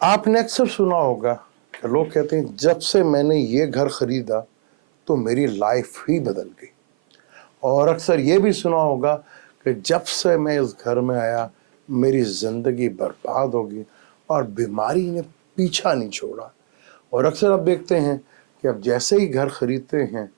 आपने अक्सर सुना होगा कि लोग कहते हैं जब से मैंने ये घर खरीदा तो मेरी लाइफ ही बदल गई। और अक्सर ये भी सुना होगा कि जब से मैं इस घर में आया मेरी ज़िंदगी बर्बाद हो गई और बीमारी ने पीछा नहीं छोड़ा। और अक्सर आप देखते हैं कि अब जैसे ही घर खरीदते हैं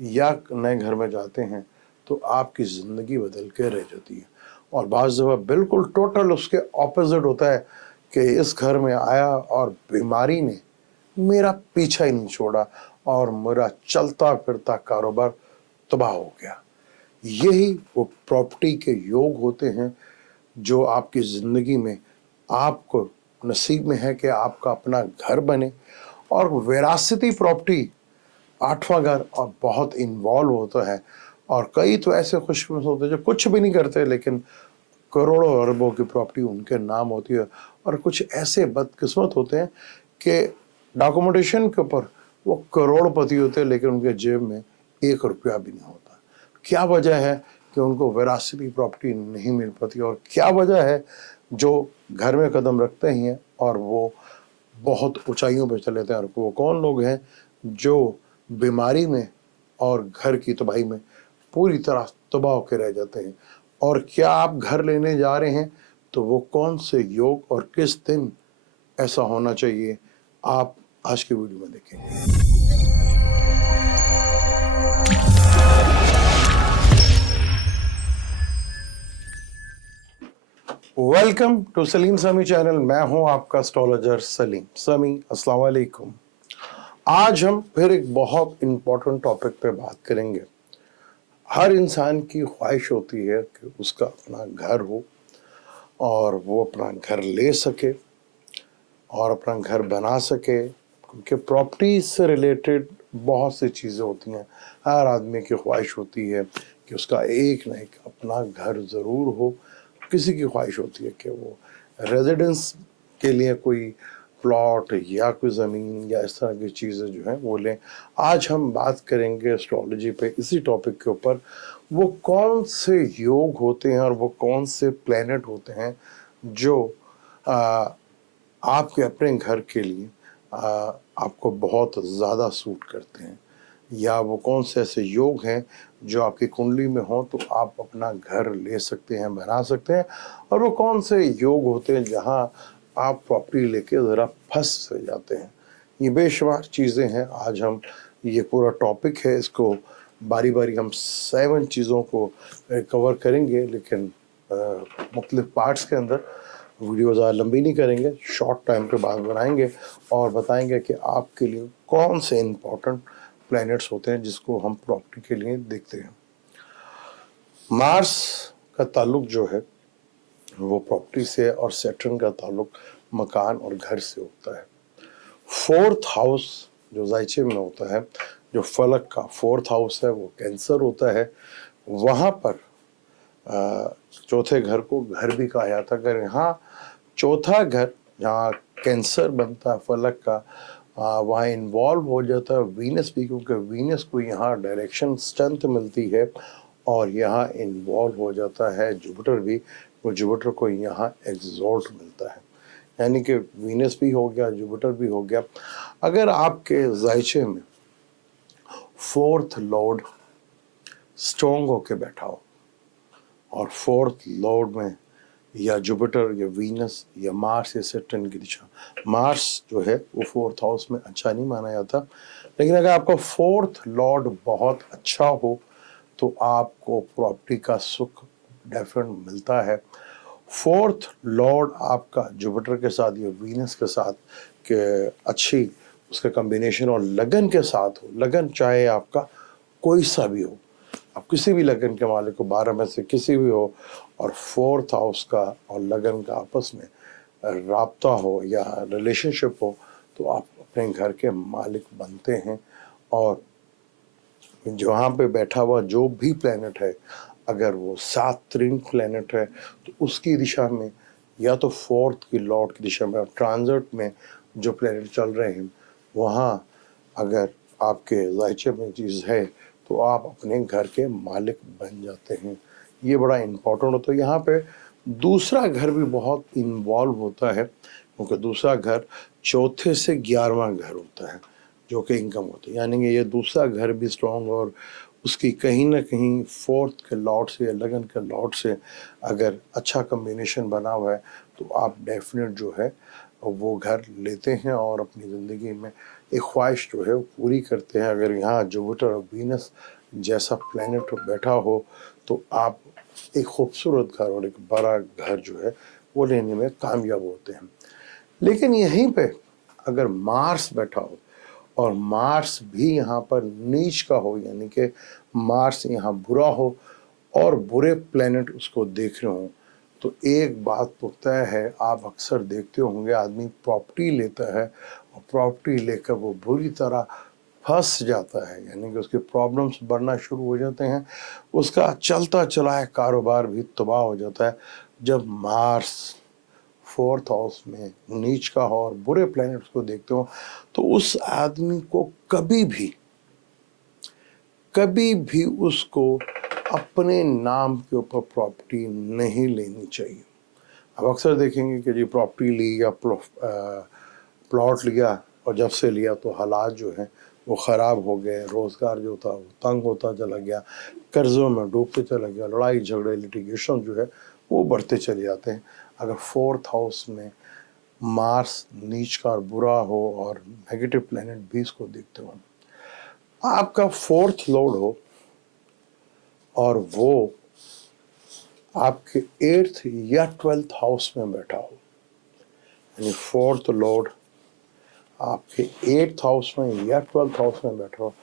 या नए घर में जाते हैं तो आपकी ज़िंदगी बदल के रह जाती है। और बाज़ दफ़ा बिल्कुल टोटल उसके ऑपोजिट होता है कि इस घर में आया और बीमारी ने मेरा पीछा ही नहीं छोड़ा और मेरा चलता फिरता कारोबार तबाह हो गया। यही वो प्रॉपर्टी के योग होते हैं जो आपकी ज़िंदगी में आपको नसीब में है कि आपका अपना घर बने। और विरासती प्रॉपर्टी आठवां घर और बहुत इन्वॉल्व होता है। और कई तो ऐसे खुशकिस्मत होते हैं जो कुछ भी नहीं करते लेकिन करोड़ों अरबों की प्रॉपर्टी उनके नाम होती है। और कुछ ऐसे बदकिस्मत होते हैं कि डॉक्यूमेंटेशन के ऊपर वो करोड़पति होते हैं लेकिन उनके जेब में 1 रुपया भी नहीं होता। क्या वजह है कि उनको विरासती प्रॉपर्टी नहीं मिल पाती और क्या वजह है जो घर में कदम रखते ही हैं और वो बहुत ऊंचाइयों पर चले जाते हैं। और वो कौन लोग हैं जो बीमारी में और घर की तबाही में पूरी तरह तबाह होकर रह जाते हैं। और क्या आप घर लेने जा रहे हैं तो वो कौन से योग और किस दिन ऐसा होना चाहिए, आप आज की वीडियो में देखेंगे। वेलकम टू सलीम समी चैनल। मैं हूं आपका एस्ट्रोलॉजर सलीम समी। अस्सलाम वालेकुम। आज हम फिर एक बहुत इम्पोर्टेंट टॉपिक पे बात करेंगे। हर इंसान की ख्वाहिश होती है कि उसका अपना घर हो और वो अपना घर ले सके और अपना घर बना सके, क्योंकि प्रॉपर्टी से रिलेटेड बहुत सी चीज़ें होती हैं। हर आदमी की ख्वाहिश होती है कि उसका एक ना एक अपना घर ज़रूर हो। किसी की ख्वाहिश होती है कि वो रेजिडेंस के लिए कोई प्लॉट या कोई ज़मीन या इस तरह की चीज़ें जो हैं वो लें। आज हम बात करेंगे एस्ट्रोलॉजी पे इसी टॉपिक के ऊपर। वो कौन से योग होते हैं और वो कौन से प्लैनेट होते हैं जो आपके अपने घर के लिए आपको बहुत ज़्यादा सूट करते हैं, या वो कौन से ऐसे योग हैं जो आपकी कुंडली में हो तो आप अपना घर ले सकते हैं, बना सकते हैं। और वो कौन से योग होते हैं जहां आप प्रॉपर्टी लेके ज़रा फंस से जाते हैं। ये बेशुमार चीज़ें हैं। आज हम ये पूरा टॉपिक है, इसको बारी बारी हम 7 चीज़ों को कवर करेंगे, लेकिन मुख्तलिफ पार्ट्स के अंदर। वीडियो ज़्यादा लंबी नहीं करेंगे, शॉर्ट टाइम पे बात बनाएंगे और बताएंगे कि आपके लिए कौन से इम्पोर्टेंट प्लैनेट्स होते हैं जिसको हम प्रॉपर्टी के लिए देखते हैं। मार्स का ताल्लुक जो है वो प्रॉपर्टी से और सैटर्न का ताल्लुक मकान और घर से होता है। 4th हाउस जो जायचे में होता है, जो फलक का 4th हाउस है, वो कैंसर होता है। वहाँ पर चौथे घर को घर भी कहा जाता है। अगर यहाँ चौथा घर जहाँ कैंसर बनता है फलक का, वहाँ इन्वॉल्व हो जाता है वीनस भी, क्योंकि वीनस को यहाँ डायरेक्शन स्ट्रेंथ मिलती है। और यहाँ इन्वॉल्व हो जाता है जुपिटर भी, वो जुपिटर को यहाँ एग्जॉल्ट मिलता है। यानी कि वीनस भी हो गया, जुपिटर भी हो गया। अगर आपके जायचे में 4th लॉर्ड स्ट्रॉन्ग होके बैठा हो और 4th लॉर्ड में या जुपिटर या वीनस या मार्स या सैटर्न की दिशा, मार्स जो है वो 4th हाउस में अच्छा नहीं माना जाता। लेकिन अगर आपका 4th लॉर्ड बहुत अच्छा हो तो आपको प्रॉपर्टी का सुख डेफिनेट मिलता है। 4th लॉर्ड आपका जुपिटर के साथ या वीनस के साथ के अच्छी उसका कॉम्बिनेशन और लगन के साथ हो, लगन चाहे आपका कोई सा भी हो, आप किसी भी लगन के मालिक को 12 में से किसी भी हो, और 4th हाउस का और लगन का आपस में राब्ता हो या रिलेशनशिप हो तो आप अपने घर के मालिक बनते हैं। और जहाँ पे बैठा हुआ जो भी प्लेनेट है, अगर वो 7 त्रिन प्लेनेट है तो उसकी दिशा में या तो 4th की लॉर्ड की दिशा में और ट्रांजिट में जो प्लेनेट चल रहे हैं, वहाँ अगर आपके जायचे में चीज़ है तो आप अपने घर के मालिक बन जाते हैं। ये बड़ा इम्पोर्टेंट होता है। यहाँ पे दूसरा घर भी बहुत इन्वॉल्व होता है क्योंकि दूसरा घर चौथे से 11वां घर होता है जो कि इनकम होती है, यानी कि ये दूसरा घर भी स्ट्रॉन्ग और उसकी कहीं ना कहीं फोर्थ के लॉर्ड से या लगन के लॉर्ड से अगर अच्छा कम्बिनेशन बना हुआ है तो आप डेफिनेट जो है वो घर लेते हैं और अपनी ज़िंदगी में एक ख्वाहिश जो है वो पूरी करते हैं। अगर यहाँ जुपिटर और वीनस जैसा प्लैनेट बैठा हो तो आप एक खूबसूरत घर और एक बड़ा घर जो है वो लेने में कामयाब होते हैं। लेकिन यहीं पे अगर मार्स बैठा हो और मार्स भी यहाँ पर नीच का हो, यानी कि मार्स यहाँ बुरा हो और बुरे प्लेनेट उसको देख रहे हो, तो एक बात तो तय है, आप अक्सर देखते होंगे आदमी प्रॉपर्टी लेता है और प्रॉपर्टी लेकर वो बुरी तरह फंस जाता है, यानी कि उसके प्रॉब्लम्स बढ़ना शुरू हो जाते हैं, उसका चलता चलाया कारोबार भी तबाह हो जाता है। जब मार्स फोर्थ हाउस में नीच का हो और बुरे प्लैनेट्स को देखते हो तो उस आदमी को कभी भी उसको अपने नाम के ऊपर प्रॉपर्टी नहीं लेनी चाहिए। अब अक्सर देखेंगे कि जी प्रॉपर्टी ली या प्लॉट लिया और जब से लिया तो हालात जो हैं वो ख़राब हो गए, रोज़गार जो था वो तंग होता चला गया, कर्ज़ों में डूबते चला गया, लड़ाई झगड़े लिटिगेशन जो है वो बढ़ते चले जाते हैं। अगर फोर्थ हाउस में मार्स नीच का और बुरा हो और नेगेटिव प्लैनेट भी इसको देखते हो, आपका फोर्थ लॉर्ड हो और वो आपके 8th या 12th हाउस में बैठा हो, यानी फोर्थ लॉर्ड आपके 8th हाउस में या 12th हाउस में बैठा हो,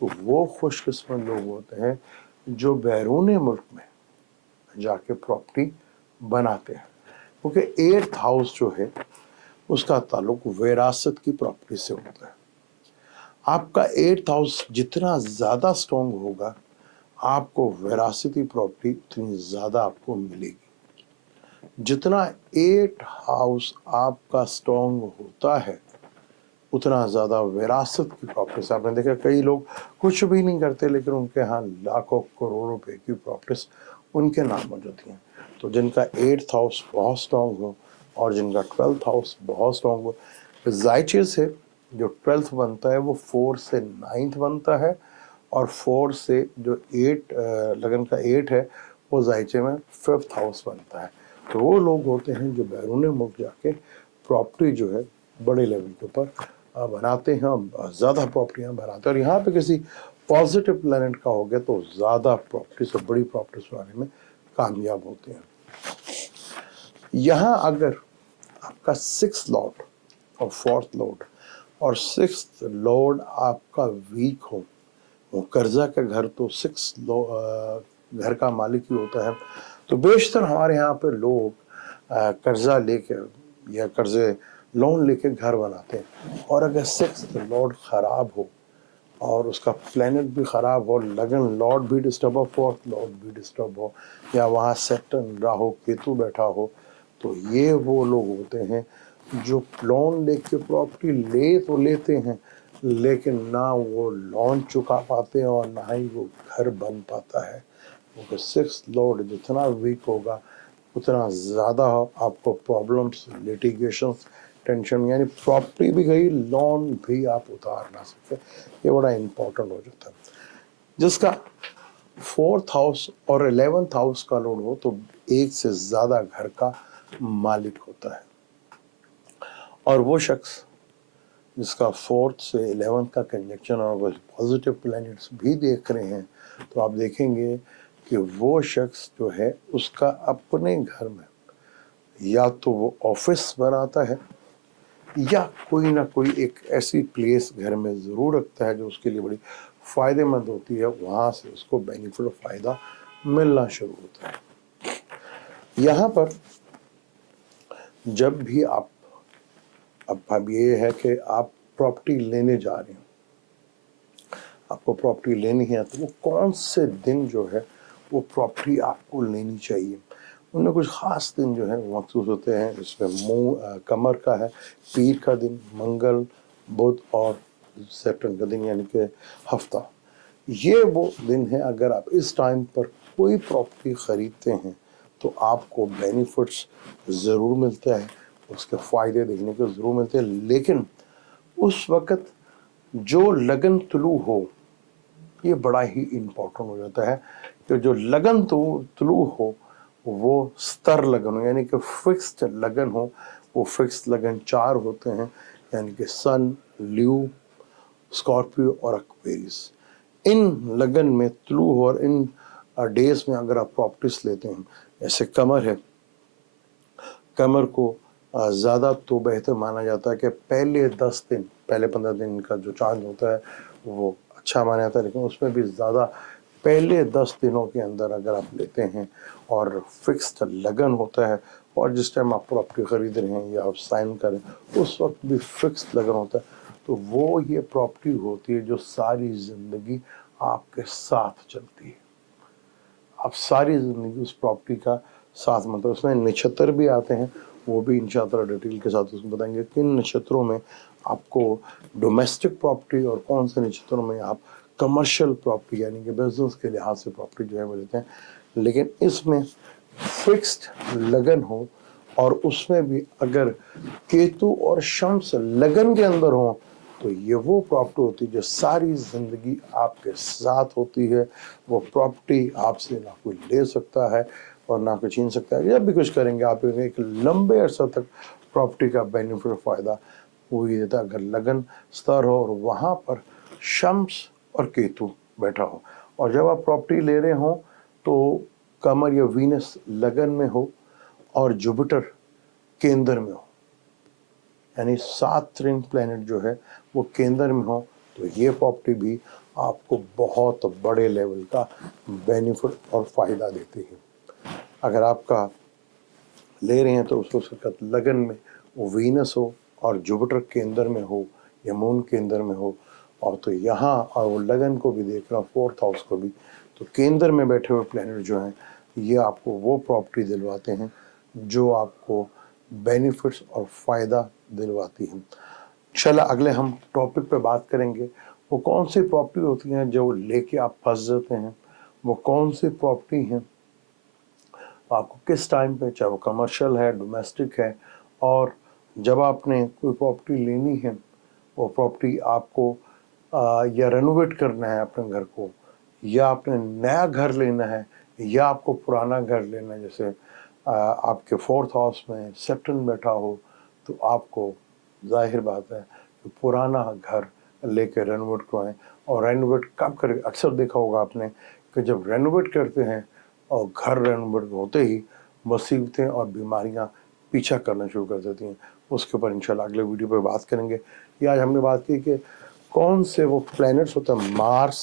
तो वो खुशकिस्मत लोग होते हैं जो बैरून मुल्क में जाके प्रॉपर्टी बनाते हैं, क्योंकि 8th हाउस जो है उसका ताल्लुक विरासत की प्रॉपर्टी से होता है। आपका 8th हाउस जितना ज़्यादा स्ट्रॉन्ग होगा आपको विरासती प्रॉपर्टी उतनी ज़्यादा आपको मिलेगी। जितना 8th हाउस आपका स्ट्रॉन्ग होता है उतना ज़्यादा विरासत की प्रॉपर्टीज, आपने देखा कई लोग कुछ भी नहीं करते लेकिन उनके यहाँ लाखों करोड़ों रुपए की प्रॉपर्टीज उनके नाम हो जाती हैं। तो जिनका 8th हाउस बहुत स्ट्रॉन्ग हो और जिनका 12th हाउस बहुत स्ट्रॉन्ग हो, जायचे से जो 12th बनता है वो 4 से 9th बनता है और 4 से जो 8 लगन का 8 है वो जायचे में 5th हाउस बनता है। तो वो लोग होते हैं जो बैरून मुल्क जाके प्रॉपर्टी जो है बड़े लेवल के ऊपर बनाते हैं और ज़्यादा प्रॉपर्टियाँ बनाते हैं। और यहाँ पे किसी पॉजिटिव प्लैनेट का हो गया तो ज़्यादा प्रॉपर्टी से बड़ी प्रॉपर्टीज बनाने में कामयाब होते हैं। यहाँ अगर आपका 6th लॉर्ड और 4th लॉर्ड और 6th लॉर्ड आपका वीक हो, वो कर्जा का घर तो 6th घर का मालिक ही होता है, तो बेशतर हमारे यहाँ पे लोग कर्जा लेके या कर्जे लोन लेके घर बनाते हैं। और अगर 6th लॉर्ड ख़राब हो और उसका प्लैनेट भी ख़राब हो, लगन लॉर्ड भी डिस्टर्ब हो, 4th लॉर्ड भी डिस्टर्ब हो या वहाँ सैटर्न राहु केतु बैठा हो, तो ये वो लोग होते हैं जो लोन लेके प्रॉपर्टी ले तो लेते हैं लेकिन ना वो लोन चुका पाते हैं और ना ही वो घर बन पाता है, क्योंकि 6th लॉर्ड जितना वीक होगा उतना ज़्यादा आपको प्रॉब्लम्स, लिटिगेशंस, टेंशन, यानी प्रॉपर्टी भी गई, लोन भी आप उतार ना सकते, ये बड़ा इम्पोर्टेंट हो जाता है। जिसका 4th हाउस और 11th हाउस का लॉर्ड हो तो एक से ज़्यादा घर का मालिक होता है, और वो शख्स जिसका 4th से 11th का कंजक्शन और वो पॉजिटिव प्लैनेट्स भी देख रहे हैं, तो आप देखेंगे कि वो शख्स जो है उसका अपने घर में या तो वो ऑफिस बनाता है या कोई ना कोई एक ऐसी प्लेस घर में ज़रूर रखता है जो उसके लिए बड़ी फ़ायदेमंद होती है, वहाँ से उसको बेनिफिट और फ़ायदा मिलना शुरू होता है। यहाँ पर जब भी अब ये है कि आप प्रॉपर्टी लेने जा रहे हैं, आपको प्रॉपर्टी लेनी है, तो वो कौन से दिन जो है वो प्रॉपर्टी आपको लेनी चाहिए। उनमें कुछ ख़ास दिन जो है वो मखसूस होते हैं, जिसमें मुँह कमर का है, पीर का दिन, मंगल, बुध और सैटर्न का दिन, यानी कि हफ्ता। ये वो दिन है, अगर आप इस टाइम पर कोई प्रॉपर्टी ख़रीदते हैं तो आपको बेनिफिट्स ज़रूर मिलता है। उसके फ़ायदे देखने को ज़रूर मिलते हैं। लेकिन उस वक़्त जो लगन तुलू हो, ये बड़ा ही इम्पोर्टेंट हो जाता है कि जो लगन तुलू हो वो स्तर लगन हो, यानी कि फिक्स्ड लगन हो। वो फिक्स्ड लगन 4 होते हैं, यानी कि सन, ल्यू, स्कॉर्पियो और एक्वेरियस। इन लगन में तुलू हो और इन डेज में अगर आप प्रॉपर्टीज लेते हैं, जैसे कमर है, कमर को ज़्यादा तो बेहतर माना जाता है कि पहले 10 दिन, पहले 15 दिन का जो चांद होता है वो अच्छा माना जाता है, लेकिन उसमें भी ज़्यादा पहले 10 दिनों के अंदर अगर आप लेते हैं और फिक्स्ड लगन होता है, और जिस टाइम आप प्रॉपर्टी ख़रीद रहे हैं या आप साइन करें उस वक्त भी फिक्स्ड लगन होता है, तो वो ये प्रॉपर्टी होती है जो सारी ज़िंदगी आपके साथ चलती है। आप सारी ज़िंदगी उस प्रॉपर्टी का साथ, मतलब उसमें नक्षत्र भी आते हैं, वो भी इंशाअल्लाह डिटेल के साथ उसमें बताएंगे किन नक्षत्रों में आपको डोमेस्टिक प्रॉपर्टी और कौन से नक्षत्रों में आप कमर्शियल प्रॉपर्टी यानी कि बिजनेस के लिहाज से प्रॉपर्टी जो है वो लेते हैं। लेकिन इसमें फिक्स्ड लगन हो और उसमें भी अगर केतु और शम्स लगन के अंदर हो, तो ये वो प्रॉपर्टी होती है जो सारी ज़िंदगी आपके साथ होती है। वो प्रॉपर्टी आपसे ना कोई ले सकता है और ना कोई छीन सकता है। जब भी कुछ करेंगे आप एक लंबे अरसा तक प्रॉपर्टी का बेनिफिट फ़ायदा वो ही देता है अगर लगन स्तर हो और वहाँ पर शम्स और केतु बैठा हो। और जब आप प्रॉपर्टी ले रहे हो तो कमर या वीनस लगन में हो और जुपिटर केंद्र में हो, यानी 7 रिंग प्लैनेट जो है वो केंद्र में हो, तो ये प्रॉपर्टी भी आपको बहुत बड़े लेवल का बेनिफिट और फ़ायदा देती है। अगर आपका ले रहे हैं तो उसको लगन में वो वीनस हो और जुपिटर केंद्र में हो या मून केंद्र में हो, और तो यहाँ और वो लगन को भी देख रहा हूँ, 4th हाउस को भी, तो केंद्र में बैठे हुए प्लैनेट जो हैं ये आपको वो प्रॉपर्टी दिलवाते हैं जो आपको बेनिफिट्स और फ़ायदा दिलवाती हैं। चला अगले हम टॉपिक पे बात करेंगे, वो कौन सी प्रॉपर्टी होती हैं जो लेके आप फंस जाते हैं, वो कौन सी प्रॉपर्टी हैं आपको किस टाइम पे, चाहे वो कमर्शियल है, डोमेस्टिक है, और जब आपने कोई प्रॉपर्टी लेनी है, वो प्रॉपर्टी आपको या रेनोवेट करना है अपने घर को, या आपने नया घर लेना है, या आपको पुराना घर लेना है। जैसे आपके 4th हाउस में सेप्टेन बैठा हो तो आपको जाहिर बात है कि पुराना घर लेके रेनोवेट करवाएं। और रेनोवेट कब करें, अक्सर देखा होगा आपने कि जब रेनोवेट करते हैं और घर रेनोवेट होते ही मुसीबतें और बीमारियां पीछा करना शुरू कर देती हैं। उसके ऊपर इंशाल्लाह अगले वीडियो पे बात करेंगे। ये आज हमने बात की कि कौन से वो प्लैनेट्स होते हैं, मार्स,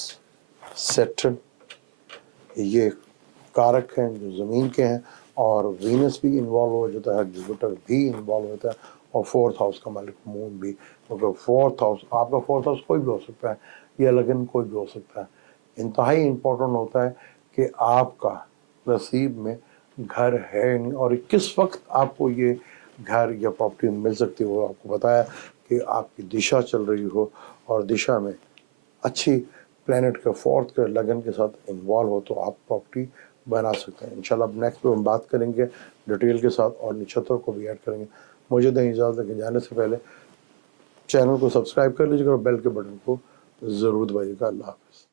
सैटर्न, ये कारक हैं जो ज़मीन के हैं, और वीनस भी इन्वॉल्व हो जाता है, जुपिटर भी इन्वॉल्व होता है, और 4th हाउस का मालिक मून भी, क्योंकि 4th हाउस आपका 4th हाउस कोई भी हो सकता है, या लगन कोई भी हो सकता है। इंतहाई इम्पोर्टेंट होता है कि आपका नसीब में घर है नहीं, और किस वक्त आपको ये घर या प्रॉपर्टी मिल सकती है। वो आपको बताया कि आपकी दिशा चल रही हो और दिशा में अच्छी प्लैनेट के 4th के लगन के साथ इन्वॉल्व हो तो आप प्रॉपर्टी बना सकते हैं। इंशाल्लाह अब नेक्स्ट पे हम बात करेंगे डिटेल के साथ और नक्षत्रों को भी ऐड करेंगे। मुझे दें इजाज़त कि जाने से पहले चैनल को सब्सक्राइब कर लीजिएगा और बेल के बटन को ज़रूर दबाइएगा। अल्लाह हाफ़िज़।